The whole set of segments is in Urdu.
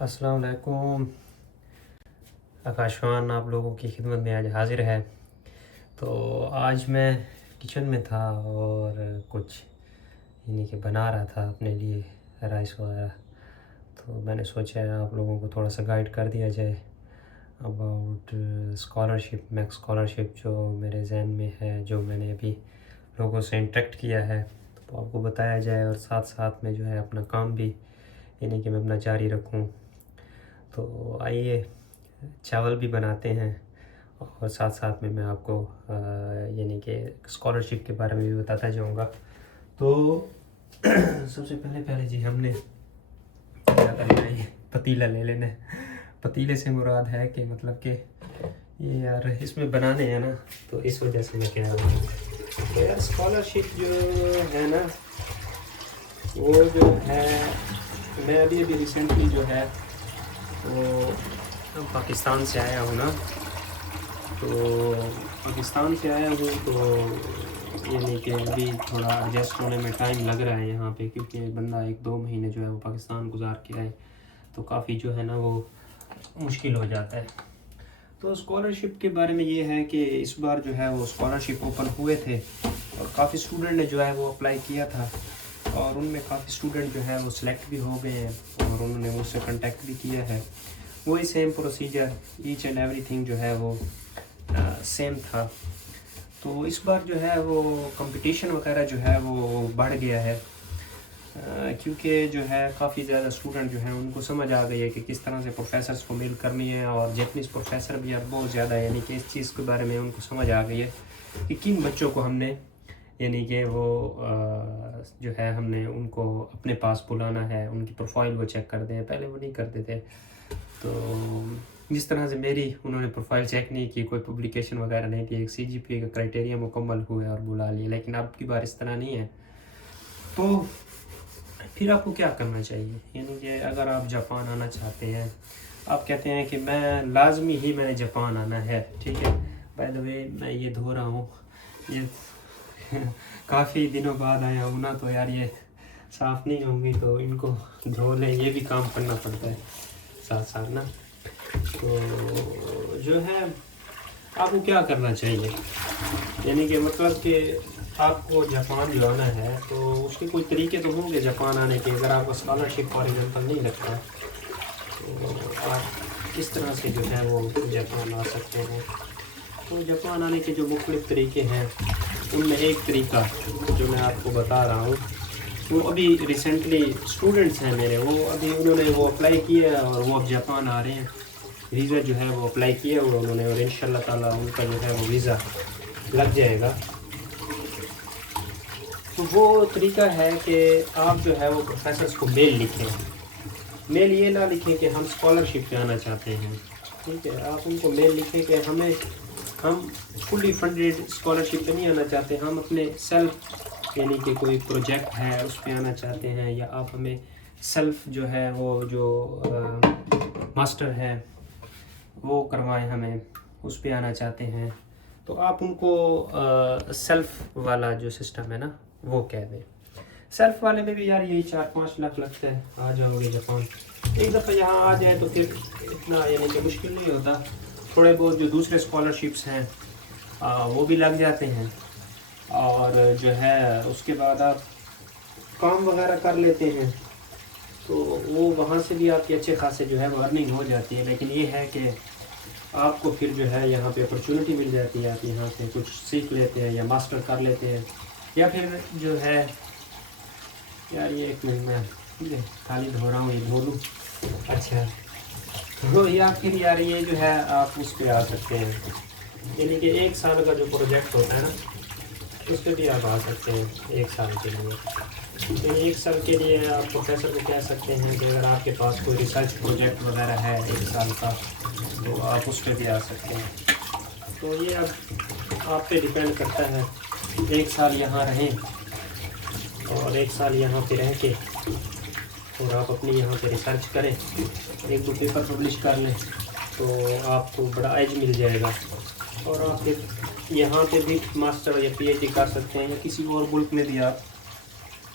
السلام علیکم۔ آکاشوان آپ لوگوں کی خدمت میں آج حاضر ہے۔ تو آج میں کچن میں تھا اور کچھ کہ بنا رہا تھا اپنے لیے رائس وغیرہ، تو میں نے سوچا آپ لوگوں کو تھوڑا سا گائیڈ کر دیا جائے اباؤٹ اسکالرشپ، میک اسکالرشپ جو میرے ذہن میں ہے، جو میں نے ابھی لوگوں سے انٹریکٹ کیا ہے، تو آپ کو بتایا جائے، اور ساتھ ساتھ میں جو ہے اپنا کام بھی کہ میں اپنا جاری رکھوں۔ تو آئیے چاول بھی بناتے ہیں اور ساتھ ساتھ میں آپ کو کہ اسکالرشپ کے بارے میں بھی بتاتا جاؤں گا۔ تو سب سے پہلے جی ہم نے کیا کرنا ہے، پتیلا لے لینا ہے۔ پتیلے سے مراد ہے کہ مطلب کہ یہ یار اس میں بنانے ہیں نا، تو اس وجہ سے میں کہہ رہا ہوں تو یار اسکالرشپ جو ہے نا، وہ جو ہے میں ابھی ریسنٹلی جو ہے وہ پاکستان سے آیا ہوں نا، تو پاکستان سے آیا ہوں تو کہ ابھی تھوڑا ایڈجسٹ ہونے میں ٹائم لگ رہا ہے یہاں پہ، کیونکہ بندہ 1-2 مہینے جو ہے وہ پاکستان گزار کے آئے تو کافی جو ہے نا وہ مشکل ہو جاتا ہے۔ تو اسکالرشپ کے بارے میں یہ ہے کہ اس بار جو ہے وہ اسکالرشپ اوپن ہوئے تھے اور کافی اسٹوڈنٹ نے جو ہے وہ اپلائی کیا تھا، اور ان میں کافی اسٹوڈنٹ جو ہے وہ سلیکٹ بھی ہو گئے ہیں اور انہوں نے مجھ سے کنٹیکٹ بھی کیا ہے۔ وہی same procedure, each and everything جو ہے وہ سیم تھا۔ تو اس بار جو ہے وہ کمپٹیشن وغیرہ جو ہے وہ بڑھ گیا ہے، کیونکہ جو ہے کافی زیادہ اسٹوڈنٹ جو ہیں ان کو سمجھ آ گئی ہے کہ کس طرح سے پروفیسرز کو میل کرنی ہے، اور جیپنیز پروفیسر بھی اب بہت زیادہ کہ اس چیز کے بارے میں ان کو سمجھ آ گئی ہے کہ کن بچوں کو ہم نے کہ وہ جو ہے ہم نے ان کو اپنے پاس بلانا ہے، ان کی پروفائل وہ چیک کر دیں۔ پہلے وہ نہیں کرتے تھے، تو جس طرح سے میری انہوں نے پروفائل چیک نہیں کی، کوئی پبلیکیشن وغیرہ نہیں کی، ایک CGPA کا کرائٹیریا مکمل ہوئے اور بلا لیے، لیکن اب کی بار اس طرح نہیں ہے۔ تو پھر آپ کو کیا کرنا چاہیے، کہ اگر آپ جاپان آنا چاہتے ہیں، آپ کہتے ہیں کہ میں لازمی ہی میں نے جاپان آنا ہے، ٹھیک ہے، بائی دا وے میں یہ دھو رہا ہوں، یہ کافی دنوں بعد آیا ہوں نا، تو یار یہ صاف نہیں ہوں گی تو ان کو دھو لیں، یہ بھی کام کرنا پڑتا ہے ساتھ ساتھ نا۔ تو جو ہے آپ کو کیا کرنا چاہیے، کہ مطلب کہ آپ کو جاپان جو آنا ہے تو اس کے کوئی طریقے تو ہوں گے جاپان آنے کے۔ اگر آپ کو اسکالرشپ فار ایگزامپل نہیں لگتا تو آپ کس طرح سے جو ہے وہ جاپان آ سکتے ہیں۔ تو جاپان آنے کے جو مختلف طریقے ہیں، ان میں ایک طریقہ جو میں آپ کو بتا رہا ہوں، وہ ابھی ریسنٹلی اسٹوڈنٹس ہیں میرے، وہ ابھی انہوں نے وہ اپلائی کیا ہے اور وہ اب جاپان آ رہے ہیں، ویزا جو ہے وہ اپلائی کیا ہوا انہوں نے، اور انشاءاللہ تعالیٰ ان کا جو ہے وہ ویزا لگ جائے گا۔ تو وہ طریقہ ہے کہ آپ جو ہے وہ پروفیسرز کو میل لکھیں، میل یہ نہ لکھیں کہ ہم اسکالرشپ پہ آنا چاہتے ہیں، ٹھیک ہے، آپ ان کو میل لکھیں کہ ہم فلی فنڈیڈ اسکالرشپ پہ نہیں آنا چاہتے، ہم اپنے سیلف کہ کوئی پروجیکٹ ہے اس پہ آنا چاہتے ہیں، یا آپ ہمیں سیلف جو ہے وہ جو ماسٹر ہے وہ کروائیں، ہمیں اس پہ آنا چاہتے ہیں۔ تو آپ ان کو سیلف والا جو سسٹم ہے نا وہ کہہ دیں۔ سیلف والے میں بھی یار یہی 4-5 لاکھ لگتا ہے، آ جاؤ گے جاپان، ایک دفعہ یہاں آ جائے تو پھر اتنا کہ مشکل نہیں ہوتا، تھوڑے بہت جو دوسرے اسکالرشپس ہیں وہ بھی لگ جاتے ہیں، اور جو ہے اس کے بعد آپ کام وغیرہ کر لیتے ہیں تو وہ وہاں سے بھی آپ کی اچھے خاصے جو ہے وہ ارننگ ہو جاتی ہے۔ لیکن یہ ہے کہ آپ کو پھر جو ہے یہاں پہ اپرچونٹی مل جاتی ہے، آپ یہاں سے کچھ سیکھ لیتے ہیں یا ماسٹر کر لیتے ہیں، یا پھر جو ہے یار یہ ایک منٹ میں خالی دھو رہا ہوں، یہ دھو لوں، اچھا، تو یا پھر یار یہ جو ہے آپ اس پہ آ سکتے ہیں، کہ 1 سال کا جو پروجیکٹ ہوتا ہے نا اس پہ بھی آپ آ سکتے ہیں 1 سال کے لیے۔ 1 سال کے لیے آپ پروفیسر کو کہہ سکتے ہیں کہ اگر آپ کے پاس کوئی ریسرچ پروجیکٹ وغیرہ ہے 1 سال کا تو آپ اس پہ بھی آ سکتے ہیں۔ تو یہ اب آپ پہ ڈیپینڈ کرتا ہے، 1 سال یہاں رہیں اور 1 سال یہاں پہ رہ کے اور آپ اپنی یہاں پہ ریسرچ کریں، 1-2 پیپر پبلش کر لیں تو آپ کو بڑا ایج مل جائے گا، اور آپ پھر یہاں پہ بھی ماسٹر یا PhD کر سکتے ہیں، یا کسی اور ملک میں بھی آپ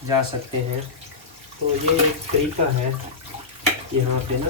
جا سکتے ہیں۔ تو یہ ایک طریقہ ہے یہاں پہ نا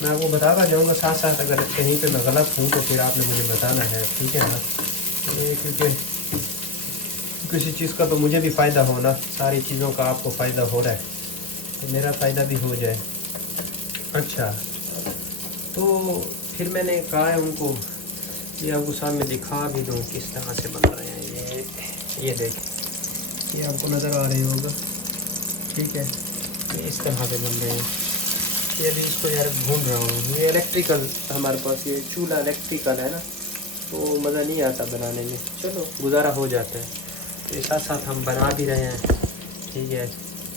میں آپ کو بتاتا جاؤں گا ساتھ ساتھ، اگر کہیں پہ میں غلط ہوں تو پھر آپ نے مجھے بتانا ہے، ٹھیک ہے نا؟ کیونکہ کسی چیز کا تو مجھے بھی فائدہ ہونا، ساری چیزوں کا آپ کو فائدہ ہو رہا ہے تو میرا فائدہ بھی ہو جائے۔ اچھا، تو پھر میں نے کہا ہے ان کو، یہ آپ کو سامنے دکھا بھی دوں کس طرح سے بن رہے ہیں۔ یہ دیکھ، یہ آپ کو نظر آ رہی ہوگا، ٹھیک ہے؟ یہ اس طرح سے بن رہے ہیں۔ یہ ابھی اس کو یار بھون رہا ہوں، یہ الیکٹریکل ہمارے پاس، یہ چولہا الیکٹریکل ہے نا، تو مزہ نہیں آتا بنانے میں، چلو گزارا ہو جاتا ہے۔ تو یہ ساتھ ساتھ ہم بنا بھی رہے ہیں، ٹھیک ہے،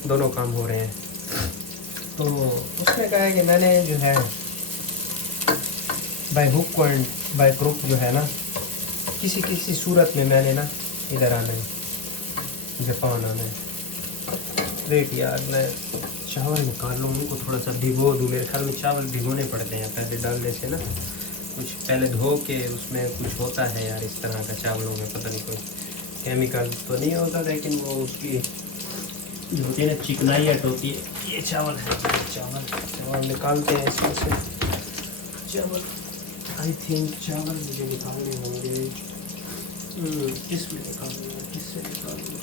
دونوں کام ہو رہے ہیں۔ تو اس نے کہا ہے کہ میں نے جو ہے by hook and by crook جو ہے نا، کسی صورت میں نے نا ادھر آنا ہے، جاپان آنا ہے۔ ویٹ یار، میں چاول نکال لوں، ان کو تھوڑا سا بھگو دوں، میرے خیال میں چاول بھگونے پڑتے ہیں پہلے ڈالنے سے نا، کچھ پہلے دھو کے، اس میں کچھ ہوتا ہے یار اس طرح کا چاولوں میں، پتہ نہیں کوئی کیمیکل تو نہیں ہوتا، لیکن وہ اس کی جو ہوتی ہے نا چکنائیت ہوتی ہے۔ یہ چاول ہے، چاول نکالتے ہیں اس میں سے۔ چاول آئی تھنک چاول مجھے نکالنے ہوں گے، کس میں نکالوں گا، کس سے نکالوں گا؟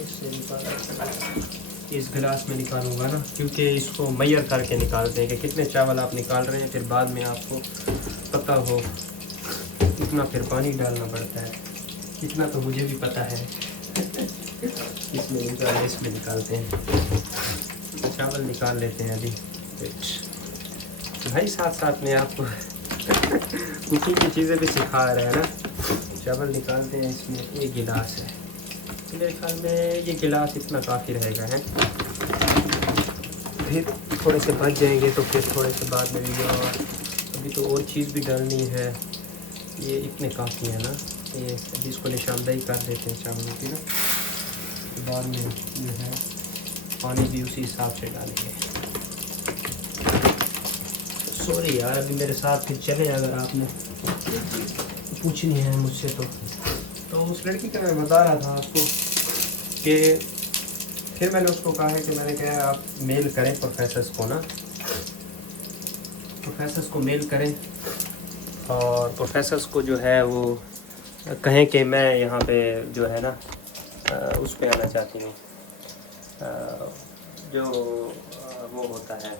اس سے نکالوں، اس گلاس میں نکالوں گا نا، کیونکہ اس کو میئر کر کے نکالتے ہیں کہ کتنے چاول آپ نکال رہے ہیں، پھر بعد میں آپ کو پتہ ہو اتنا پھر پانی ڈالنا پڑتا ہے، اتنا تو مجھے بھی پتہ ہے۔ اس میں نکالتے ہیں، چاول نکال لیتے ہیں ابھی۔ بھائی ساتھ ساتھ میں آپ کو کوکنگ کی چیزیں بھی سکھا رہے ہیں نا۔ چاول نکالتے ہیں، اس میں ایک گلاس ہے، میرے خیال میں یہ گلاس اتنا کافی رہے گا ہے، پھر تھوڑے سے بچ جائیں گے تو پھر تھوڑے سے بعد میں بھی، اور ابھی تو اور چیز بھی ڈالنی ہے، یہ اتنے کافی ہیں نا، یہ ابھی اس کو نشاندہی کر دیتے ہیں چاولوں کی نا، بعد میں جو ہے پانی بھی اسی حساب سے ڈالیں گے۔ سوری یار، ابھی میرے ساتھ پھر چلیں، اگر آپ نے پوچھنی ہے مجھ سے تو اس لڑکی کا میں بتا رہا تھا آپ کو کہ پھر میں نے اس کو کہا ہے کہ میں نے کہا آپ میل کریں پروفیسرس کو نا، پروفیسرس کو میل کریں، اور پروفیسرس کو جو ہے وہ کہیں کہ میں یہاں پہ جو ہے نا اس پہ آنا چاہتی ہوں، جو وہ ہوتا ہے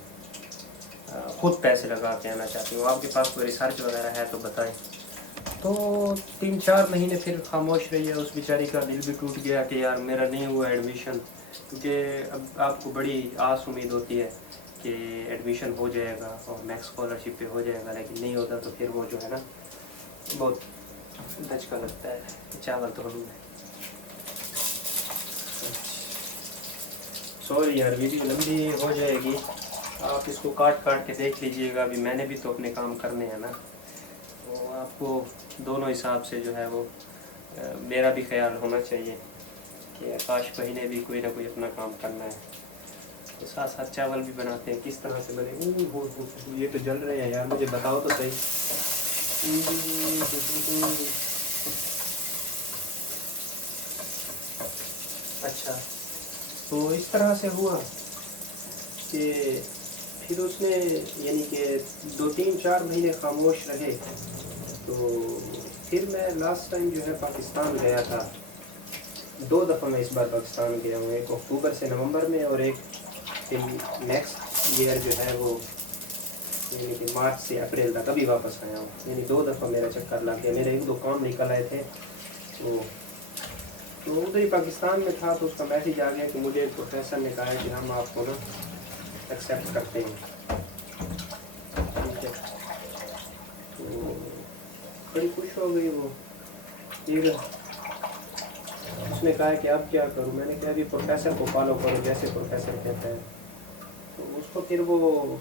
خود پیسے لگا کے آنا چاہتی ہوں، آپ کے پاس کوئی ریسرچ وغیرہ ہے تو بتائیں۔ تو 3-4 مہینے پھر خاموش رہی ہے، اس بیچاری کا دل بھی ٹوٹ گیا کہ یار میرا نہیں ہوا ایڈمیشن، کیونکہ اب آپ کو بڑی آس امید ہوتی ہے کہ ایڈمیشن ہو جائے گا اور نیکسٹ اسکالرشپ پہ ہو جائے گا، لیکن نہیں ہوتا تو پھر وہ جو ہے نا بہت دھچکا لگتا ہے۔ چاول تو ہم سوری یار، ویڈیو لمبی ہو جائے گی، آپ اس کو کاٹ کے دیکھ لیجئے گا، ابھی میں نے بھی تو اپنے کام کرنے ہیں نا، تو آپ کو دونوں حساب سے جو ہے وہ میرا بھی خیال ہونا چاہیے کہ کاش بھائی نے بھی کوئی نہ کوئی اپنا کام کرنا ہے، تو ساتھ ساتھ چاول بھی بناتے ہیں، کس طرح سے بنے۔ یہ تو جل رہے ہیں یار، مجھے بتاؤ تو صحیح۔ اچھا، تو اس طرح سے ہوا کہ پھر اس نے یعنی کہ 2-3-4 مہینے خاموش رہے، تو پھر میں لاسٹ ٹائم جو ہے پاکستان گیا تھا، 2 دفعہ میں اس بار پاکستان گیا ہوں، ایک اکتوبر سے نومبر میں، اور ایک پھر نیکسٹ ایئر جو ہے وہ یعنی کہ مارچ سے اپریل تک ابھی واپس آیا ہوں، یعنی 2 دفعہ میرا چکر لگ گیا، میرے 1-2 کام نکل آئے تھے، تو ادھر ہی پاکستان میں تھا، تو اس کا میسیج آ گیا کہ مجھے ایک پروفیسر نے کہا ہے کہ ہم آپ کو نا ایکسیپٹ کرتے ہیں، ٹھیک ہے، تو بڑی خوش ہو گئی وہ، پھر اس نے کہا کہ اب کیا کروں، میں نے کہا ابھی پروفیسر کو فالو کرو جیسے پروفیسر کہتا ہے، تو اس کو پھر وہ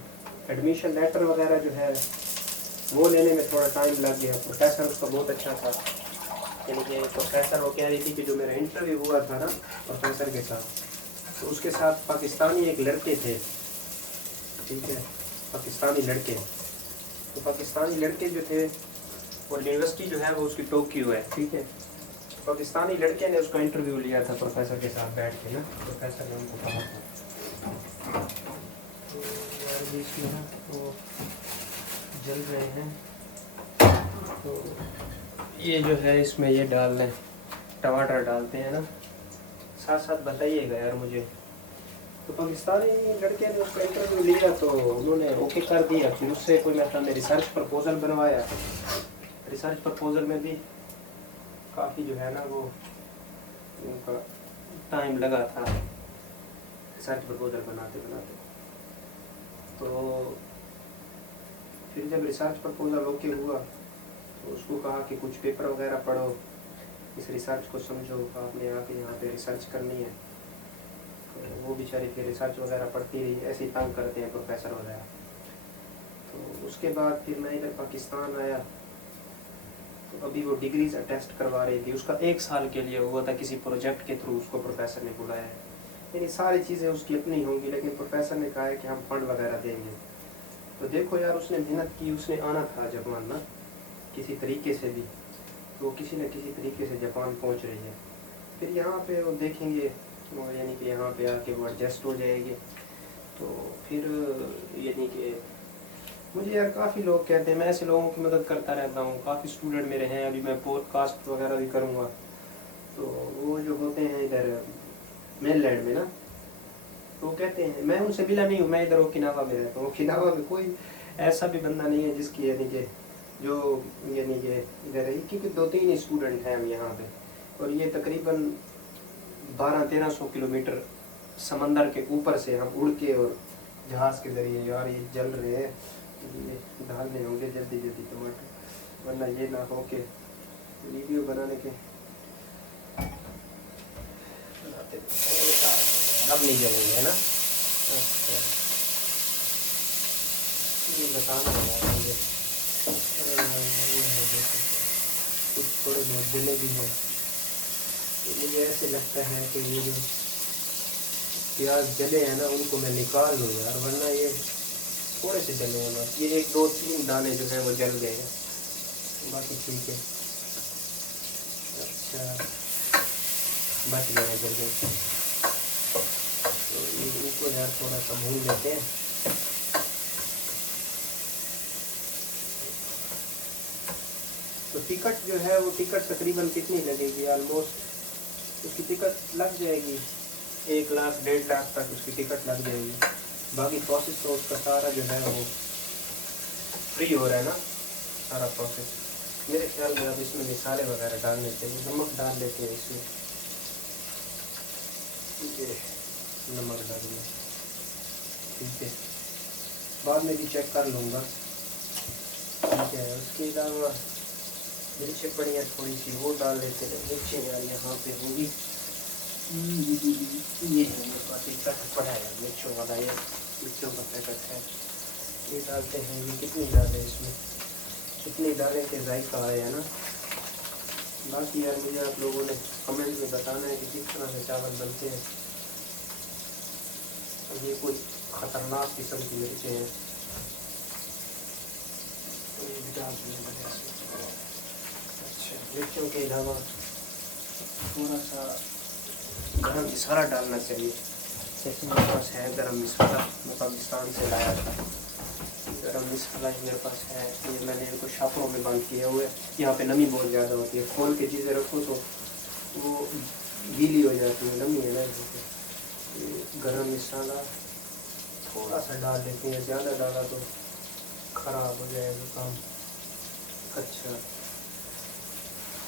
ایڈمیشن لیٹر وغیرہ جو ہے وہ لینے میں تھوڑا ٹائم لگ گیا، پروفیسر اس کا بہت اچھا تھا، یعنی کہ پروفیسر وہ کہہ رہی تھی کہ جو میرا انٹرویو ہوا تھا نا پروفیسر کے ساتھ، تو اس کے ساتھ پاکستانی ایک لڑکے تھے، ٹھیک ہے، پاکستانی لڑکے، تو پاکستانی لڑکے جو تھے، اور یونیورسٹی جو ہے وہ اس کی ٹوکیو ہے، ٹھیک ہے، پاکستانی لڑکے نے اس کا انٹرویو لیا تھا پروفیسر کے ساتھ بیٹھ کے نا، پروفیسر نے ان کو کہا تھا ابھی اس میں نا وہ جل رہے ہیں. تو یہ جو ہے اس میں یہ ڈال لیں, ٹماٹر ڈالتے ہیں نا. ساتھ ساتھ بتائیے گا یار مجھے. تو پاکستانی لڑکے نے اس کا انٹرویو لیا تو انہوں نے اوکے کر دیا. پھر اس سے کوئی میں نے ریسرچ پرپوزل بنوایا. ریسرچ پرپوزل میں بھی کافی جو ہے نا وہ ان کا ٹائم لگا تھا ریسرچ پرپوزل بناتے بناتے. تو پھر جب ریسرچ پرپوزل اوکے ہوا تو اس کو کہا کہ کچھ پیپر وغیرہ پڑھو, اس ریسرچ کو سمجھو, آپ نے آ کے یہاں پہ ریسرچ کرنی ہے. تو وہ بیچاری پھر ریسرچ وغیرہ پڑھتی رہی. ایسے ہی تنگ کرتے ہیں پروفیسر وغیرہ. تو اس کے بعد پھر میں ادھر پاکستان آیا تو ابھی وہ ڈگریز اٹیسٹ کروا رہی تھی. اس کا 1 سال کے لیے ہوا تھا, کسی پروجیکٹ کے تھرو اس کو پروفیسر نے بلایا ہے. یعنی ساری چیزیں اس کی اپنی ہوں گی لیکن پروفیسر نے کہا ہے کہ ہم فنڈ وغیرہ دیں گے. تو دیکھو یار اس نے محنت کی, اس نے آنا تھا جاپان نا کسی طریقے سے بھی. تو کسی نہ کسی طریقے سے جاپان پہنچ رہی ہے. پھر یہاں پہ وہ دیکھیں گے, یعنی کہ یہاں پہ آ کے وہ ایڈجسٹ ہو جائے گی. تو پھر یعنی کہ مجھے یار کافی لوگ کہتے ہیں, میں ایسے لوگوں کی مدد کرتا رہتا ہوں. کافی اسٹوڈنٹ میرے ہیں, ابھی میں پوڈ کاسٹ وغیرہ بھی کروں گا. تو وہ جو ہوتے ہیں ادھر مین لینڈ میں نا, تو وہ کہتے ہیں, میں ان سے ملا نہیں ہوں, میں ادھر اوکیناوا میں رہتا ہوں. اوکیناوا میں کوئی ایسا بھی بندہ نہیں ہے جس کی یعنی کہ جو یعنی کہ ادھر ہے, کیونکہ 2-3 اسٹوڈنٹ ہیں ہم یہاں پہ. اور یہ تقریباً 1200-1300 کلومیٹر سمندر کے اوپر سے ہم اڑ کے اور جہاز کے ذریعے. یار یہ جل رہے ہیں, یہ ڈالنے ہوں گے جلدی جلدی ٹماٹر, ورنہ یہ نہ ہو کہ ویڈیو بنانے کے اب نہیں جلیں گے ہے نا. اچھا یہ بتانا ہے مجھے, کچھ تھوڑے بہت جلے بھی ہیں. مجھے ایسے لگتا ہے کہ یہ جو پیاز جلے ہیں نا ان کو میں نکال لوں یار, ورنہ یہ تھوڑے سے جلے ہیں بس. یہ 1-2-3 دانے جو ہیں وہ جل گئے ہیں, باقی ٹھیک ہے. اچھا بچ گئے ہیں جل گئے. تو ان کو یار تھوڑا سا بھون لیتے ہیں. تو ٹکٹ جو ہے وہ ٹکٹ تقریباً کتنی لگے گی؟ آلموسٹ اس کی ٹکٹ لگ جائے گی 1 لاکھ 1.5 لاکھ تک اس کی ٹکٹ لگ جائے گی. باقی پروسیس تو اس کا سارا جو ہے وہ فری ہو رہا ہے نا, سارا پروسیس. میرے خیال میں اب اس میں مسالے وغیرہ ڈالنے چاہیے. نمک ڈال لیتے ہیں اس میں, نمک ڈال دیا ٹھیک ہے, بعد میں بھی چیک کر لوں گا ٹھیک ہے. اس کے علاوہ مرچیں پڑی ہیں تھوڑی سی, وہ ڈال لیتے ہیں. مرچیں یار یہاں پہ ہوگی, یہ ہے میرے پاس ایک پیکٹ پڑا ہے مرچوں والا, یہ مرچوں کا پیکٹ ہے, یہ ڈالتے ہیں. یہ کتنی ڈالیں اس میں, کتنی ڈالیں کہ ذائقہ آئے ہے نا. باقی یار مجھے آپ لوگوں نے کمنٹ میں بتانا ہے کہ کس طرح سے چاول بنتے ہیں. یہ کوئی خطرناک قسم کی مرچیں ہیں, تو یہ بھی ڈال دیں بڑے سے. اچھا مرچوں کے علاوہ تھوڑا سا گرم مسالہ ڈالنا چاہیے. جیسے میرے پاس ہے گرم مسالہ, میں پاکستان سے لایا تھا. گرم مسالہ میرے پاس ہے, یہ میں نے ان کو شاپروں میں بند کیا ہوا ہے. یہاں پہ نمی بہت زیادہ ہوتی ہے, کھول کے چیزیں رکھو تو وہ گیلی ہو جاتی ہے, نمی ہے نا یہاں پہ. گرم مسالہ تھوڑا سا ڈال دیتے ہیں, زیادہ ڈالا تو خراب ہو جائے گا کام. اچھا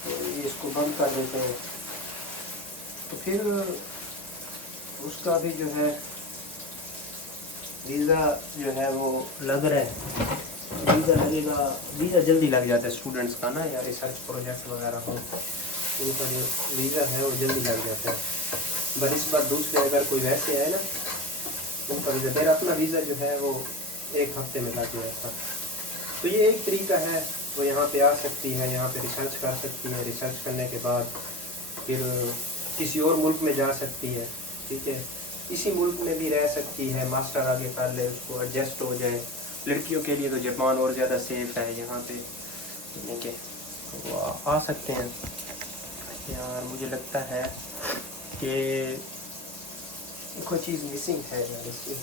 تو یہ اس کو بند کر دیتے ہیں. تو پھر اس کا بھی جو ہے ویزا جو ہے وہ لگ رہا ہے. ویزا لگے گا, ویزا جلدی لگ جاتا ہے اسٹوڈنٹس کا نا, یا ریسرچ پروجیکٹ وغیرہ ہو ان کا جو ویزا ہے وہ جلدی لگ جاتا ہے. بس بار دوسرے اگر کوئی ویسے ہے نا ان کا ویزا, میرا اپنا ویزا جو ہے وہ 1 ہفتے میں لگ گیا تھا. تو یہ ایک طریقہ ہے, وہ یہاں پہ آ سکتی ہے, یہاں پہ ریسرچ کر سکتی ہے. ریسرچ کرنے کے بعد پھر کسی اور ملک میں جا سکتی ہے, ٹھیک ہے. اسی ملک میں بھی رہ سکتی ہے, ماسٹر آگے کر لے, اس کو ایڈجسٹ ہو جائے. لڑکیوں کے لیے تو جاپان اور زیادہ سیف ہے یہاں پہ, یعنی کہ وہ آ سکتے ہیں. یار مجھے لگتا ہے کہ کوئی چیز مسنگ ہے یار اس کی.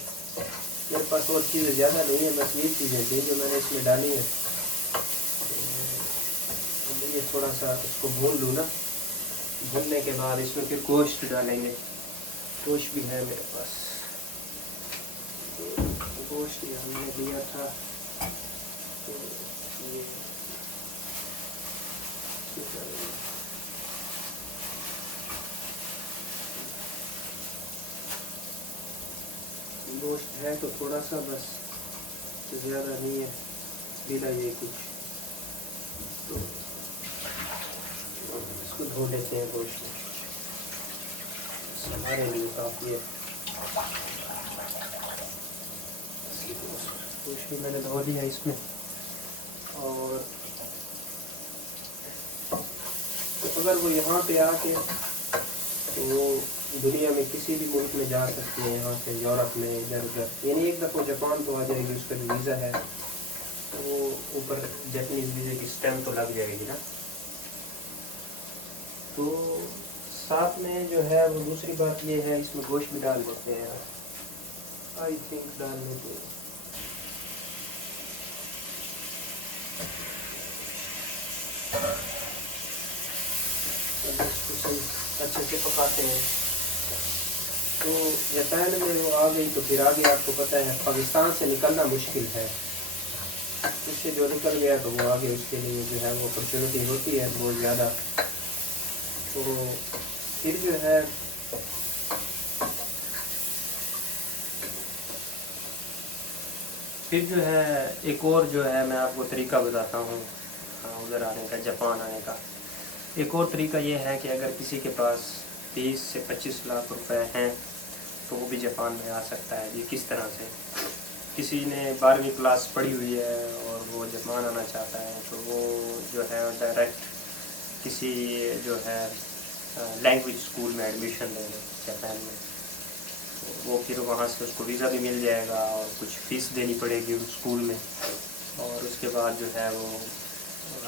میرے پاس اور چیزیں زیادہ نہیں ہیں، بس یہ چیزیں تھیں جو میں نے اس میں ڈالی ہیں. اب یہ تھوڑا سا اس کو بھون لوں نا. بھوننے کے بعد اس میں پھر گوشت ڈالیں گے. گوشت بھی ہے میرے پاس. گوشت یہ ہم نے لیا تھا. تو یہ گوشت ہے تو تھوڑا سا، بس زیادہ نہیں ہے. ڈلا یہ کچھ تو اس کو دھو لیتے ہیں. گوشت ہمارے لیے کافی ہے. گوشت بھی میں نے دھو لیا اس میں. اور اگر وہ یہاں پہ آ کے تو وہ دنیا میں کسی بھی ملک میں جا سکتے ہیں، یہاں سے یورپ میں ادھر ادھر. یعنی ایک دفعہ جاپان تو آ جائے گی، اس کا جو ویزا ہے وہ اوپر جاپنیز ویزے کی اسٹیمپ تو لگ جائے گی نا. تو ساتھ میں جو ہے وہ دوسری بات یہ ہے، اس میں گوشت بھی ڈال دیتے ہیں. آئی تھنک ڈال دیتے ہیں. اس کو صحیح اچھے سے پکاتے ہیں. تو جاپان میں وہ آ گئی تو پھر آگے آپ کو پتہ ہے پاکستان سے نکلنا مشکل ہے. اس سے جو نکل گیا تو وہ آگے اس کے لیے جو ہے وہ اپرچونیٹی ہوتی ہے بہت زیادہ. تو پھر جو ہے ایک اور جو ہے میں آپ کو طریقہ بتاتا ہوں ادھر آنے کا، جاپان آنے کا. ایک اور طریقہ یہ ہے کہ اگر کسی کے پاس 20 سے 25 لاکھ روپے ہیں تو وہ بھی جاپان میں آ سکتا ہے. یہ کس طرح سے؟ کسی نے 12ویں کلاس پڑھی ہوئی ہے اور وہ جاپان آنا چاہتا ہے تو وہ جو ہے ڈائریکٹ کسی جو ہے لینگویج اسکول میں ایڈمیشن لے لے جاپان میں. وہ پھر وہاں سے اس کو ویزا بھی مل جائے گا اور کچھ فیس دینی پڑے گی اس اسکول میں، اور اس کے بعد جو ہے وہ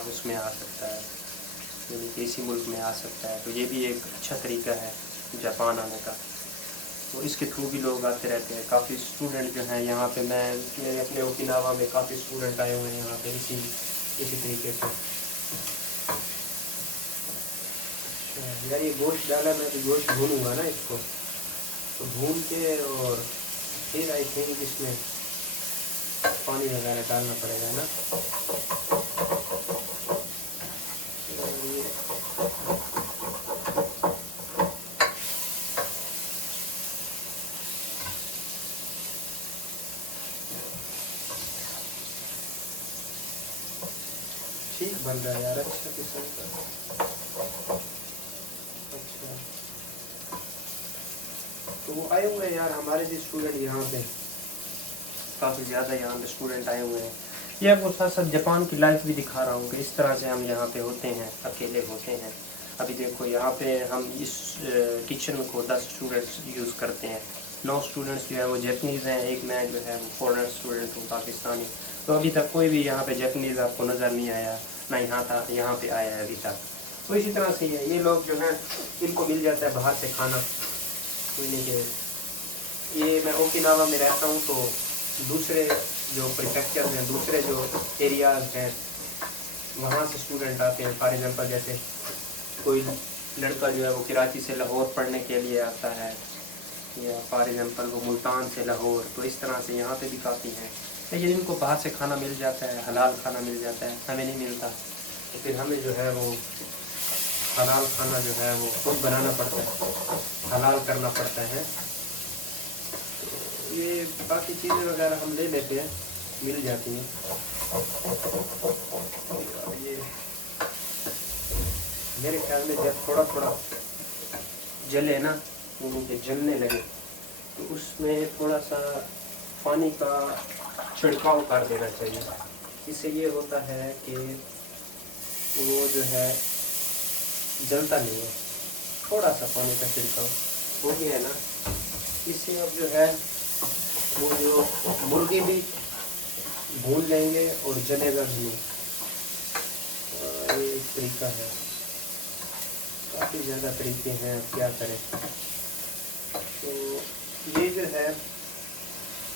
اس میں آ سکتا ہے، یعنی کہ اسی ملک میں آ سکتا ہے. تو یہ بھی ایک اچھا طریقہ ہے جاپان آنے کا. تو اس کے تھرو بھی لوگ آتے رہتے ہیں. کافی اسٹوڈنٹ جو ہیں یہاں پہ، میں اپنے اوکیناوا میں کافی اسٹوڈنٹ آئے ہوئے ہیں یہاں پہ اسی طریقے سے. یار یہ گوشت ڈالا، میں تو گوشت بھونوں گا نا اس کو، تو بھون کے اور پھر آئی تھنک اس میں پانی وغیرہ ڈالنا پڑے گا نا. ٹھیک بن رہا ہے یار، اچھا قسم کا. اچھا تو وہ آئے ہوئے ہیں یار ہمارے بھی اسٹوڈنٹ یہاں پہ، کافی زیادہ یہاں پہ اسٹوڈنٹ آئے ہوئے ہیں. یہ آپ کو ساتھ ساتھ جاپان کی لائف بھی دکھا رہا ہوں کہ اس طرح سے ہم یہاں پہ ہوتے ہیں، اکیلے ہوتے ہیں. ابھی دیکھو یہاں پہ ہم اس کچن کو 10 اسٹوڈنٹس یوز کرتے ہیں. 9 اسٹوڈنٹس جو ہے وہ جیپنیز ہیں، ایک میں جو ہے وہ فورنر اسٹوڈنٹ ہوں پاکستانی. تو ابھی تک کوئی بھی یہاں پہ جیپنیز آپ کو نظر نہیں آیا، نہ یہاں پہ آیا ہے ابھی تک. تو اسی طرح سے ہے یہ لوگ جو ہیں ان کو مل جاتا ہے باہر سے کھانا. کوئی نہیں کہ یہ میں اوکیناوا میں رہتا ہوں تو دوسرے جو پریفیکچر ہیں، دوسرے جو ایریاز ہیں وہاں سے اسٹوڈنٹ آتے ہیں. فار ایگزامپل جیسے کوئی لڑکا جو ہے وہ کراچی سے لاہور پڑھنے کے لیے آتا ہے، یا فار ایگزامپل وہ ملتان سے لاہور. تو اس طرح سے یہاں پہ بھی کافی ہیں. لیکن ان کو باہر سے کھانا مل جاتا ہے، حلال کھانا مل جاتا ہے، ہمیں نہیں ملتا. تو پھر ہمیں جو ہے وہ حلال کھانا جو ہے وہ خود بنانا پڑتا ہے، حلال کرنا پڑتا ہے. یہ باقی چیزیں وغیرہ ہم لے لیتے ہیں، مل جاتی ہیں. یہ میرے خیال میں جب تھوڑا تھوڑا جلے نا، یعنی کہ جلنے لگے، تو اس میں تھوڑا سا پانی کا چھڑکاؤ کر دینا چاہیے. اس سے یہ ہوتا ہے کہ وہ جو ہے جلتا نہیں ہے. تھوڑا سا پانی کا چھڑکاؤ ہو گیا ہے نا، اس سے اب جو ہے وہ جو مرغی بھی بھون لیں گے اور جلے گا بھی نہیں. یہ ایک طریقہ ہے. کافی زیادہ طریقے ہیں، اب کیا کریں. تو یہ جو ہے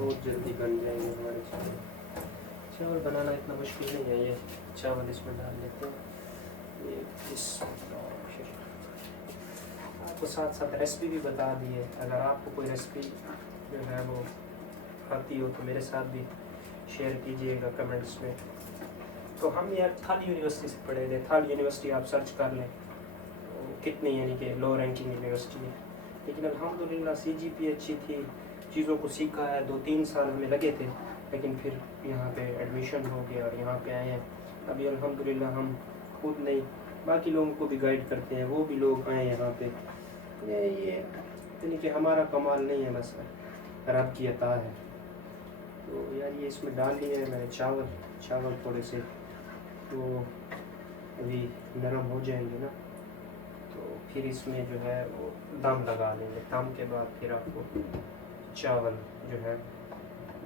بہت جلدی بن جائیں گے ہمارے چاول. چاول بنانا اتنا مشکل نہیں ہے. یہ چاول اس میں ڈال لیتے ہیں. یہ اس پھر آپ کو ساتھ ساتھ ریسپی بھی بتا دی ہے. اگر آپ کو کوئی ریسپی جو ہے وہ آتی ہو تو میرے ساتھ بھی شیئر کیجئے گا کمنٹس میں. تو ہم یار تھال یونیورسٹی سے پڑھے تھے. تھال یونیورسٹی آپ سرچ کر لیں کتنی یعنی کہ لو رینکنگ یونیورسٹی ہے. لیکن الحمدللہ سی جی پی اچھی تھی, چیزوں کو سیکھا ہے. 2-3 سال ہمیں لگے تھے, لیکن پھر یہاں پہ ایڈمیشن ہو گیا اور یہاں پہ آئے ہیں. ابھی الحمدللہ ہم خود نہیں باقی لوگوں کو بھی گائیڈ کرتے ہیں, وہ بھی لوگ آئے یہاں پہ. یہ یعنی کہ ہمارا کمال نہیں ہے, بس رب کی عطا ہے. تو یار یہ اس میں ڈال لیے ہیں میں نے چاول تھوڑے سے, تو ابھی نرم ہو جائیں گے نا, تو پھر اس میں جو ہے وہ دم لگا لیں گے. دم کے بعد پھر آپ کو چاول جو ہے,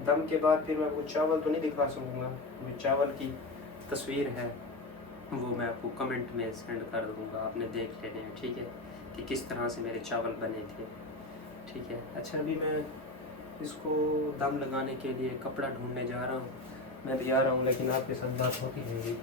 دم کے بعد پھر میں وہ چاول تو نہیں دکھا سکوں گا. وہ چاول کی تصویر ہے وہ میں آپ کو کمنٹ میں سینڈ کر دوں گا, آپ نے دیکھ لینے ہیں. ٹھیک ہے کہ کس طرح سے میرے چاول بنے تھے. ٹھیک ہے. اچھا ابھی میں اس کو دم لگانے کے لیے کپڑا ڈھونڈنے جا رہا ہوں. میں بھی آ رہا ہوں لیکن آپ کے ساتھ بات ہوتی رہے گی.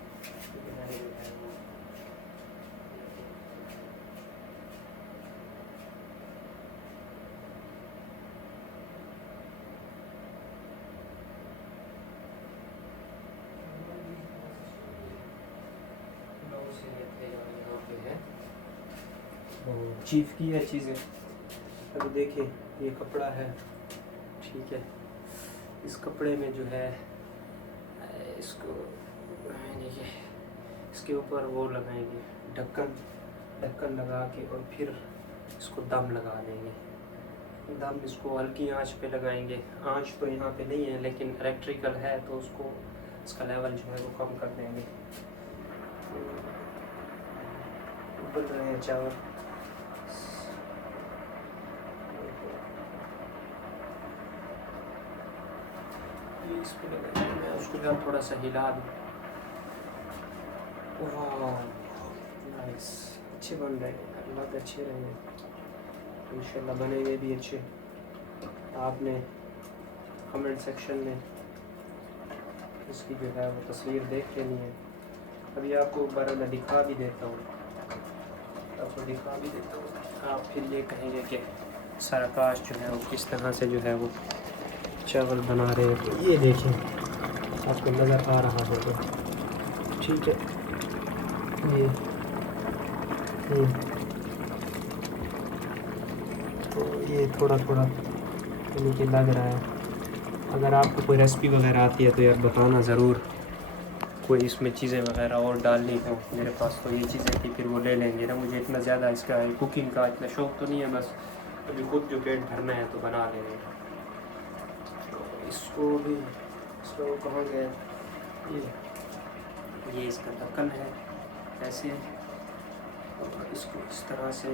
چیف کی ہے چیزیں. ابھی دیکھیں یہ کپڑا ہے. ٹھیک ہے. اس کپڑے میں جو ہے اس کو اس کے اوپر وہ لگائیں گے ڈھکن لگا کے, اور پھر اس کو دم لگا دیں گے. دم اس کو ہلکی آنچ پہ لگائیں گے. آنچ تو یہاں پہ نہیں ہے لیکن الیکٹریکل ہے, تو اس کا لیول جو ہے وہ کم کر دیں گے. بن رہے ہیں چاول. اس پہ لگائیں گے. میں اس کو تھوڑا سا ہلا دوں. نائس, اچھے بن رہے ہیں. اللہ کے اچھے رہے ہیں انشاءاللہ, بنے گے بھی اچھے. آپ نے کمنٹ سیکشن میں اس کی جو ہے وہ تصویر دیکھ لینی ہے. ابھی آپ کو بارہ میں دکھا بھی دیتا ہوں. آپ پھر یہ کہیں گے کہ سرکاش جو ہے وہ کس طرح سے جو ہے وہ چاول بنا رہے ہیں. تو یہ دیکھیں, آپ کو نظر آ رہا ہوگا. ٹھیک ہے. تو یہ تھوڑا یعنی کہ لگ رہا ہے. اگر آپ کو کوئی ریسپی وغیرہ آتی ہے تو یار بتانا ضرور. کوئی اس میں چیزیں وغیرہ اور ڈالنی ہو. میرے پاس تو یہ چیزیں تھی, پھر وہ لے لیں گے نا. مجھے اتنا زیادہ اس کا کوکنگ کا اتنا شوق تو نہیں ہے, بس ابھی خود جو پیٹ بھرنا ہے تو بنا لیں گے. اس کو بھی کہاں گیا, یہ اس کا ڈھکن ہے. ایسے اس کو اس طرح سے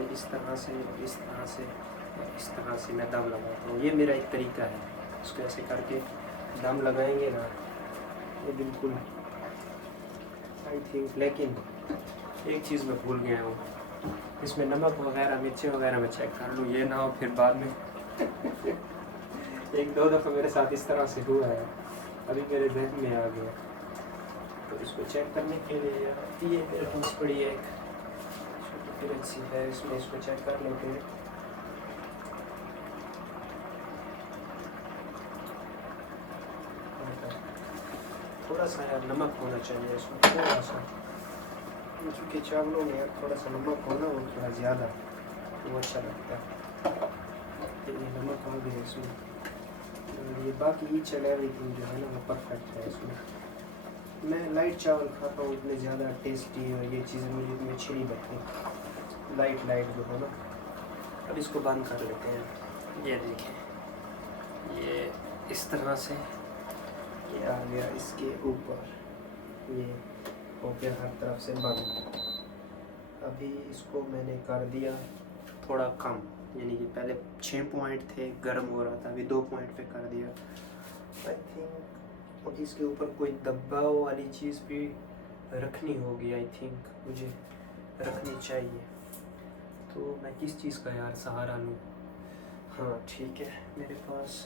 میں دم لگاتا ہوں. یہ میرا ایک طریقہ ہے. اس کو ایسے کر کے دم لگائیں گے نا, یہ بالکل آئی تھنک. لیکن ایک چیز میں بھول گیا ہوں, اس میں نمک وغیرہ مرچیں وغیرہ میں چیک کر لوں. یہ نہ ہو پھر بعد میں 1-2 دفعہ میرے ساتھ اس طرح سے ہوا ہے, ابھی میرے ذہن میں آ گیا. تو اس کو چیک کرنے کے لیے یہ میرے پاس پڑی ہے ایک چھوٹی فریج سی ہے, اس میں اس کو چیک کر لیتے ہیں. تھوڑا سا یار نمک ہونا چاہیے اس میں, تھوڑا سا, کیونکہ چاولوں میں تھوڑا سا نمک ہونا اور تھوڑا زیادہ وہ اچھا لگتا ہے. یہ نمک آ گیا اس میں. یہ باقی ایچ اینڈ ایوری تھنگ جو ہے نا وہ پرفیکٹ ہے اس میں. میں لائٹ چاول کھاتا ہوں, اتنے زیادہ ٹیسٹی, اور یہ چیزیں مجھے اتنی اچھی نہیں لگتی. لائٹ جو ہے نا. اب اس کو بند کر لیتے ہیں. یہ دیکھیں, یہ اس طرح سے یہ آ گیا اس کے اوپر. یہ ہو گیا ہر طرف سے بند. ابھی اس کو میں نے کر دیا تھوڑا کم, یعنی کہ پہلے 6 پوائنٹ تھے, گرم ہو رہا تھا, ابھی 2 پوائنٹ پہ کر دیا. آئی تھنک اس کے اوپر کوئی دباؤ والی چیز بھی رکھنی ہوگی. آئی تھنک مجھے رکھنی چاہیے. تو میں کس چیز کا یار سہارا لوں. ہاں ٹھیک ہے, میرے پاس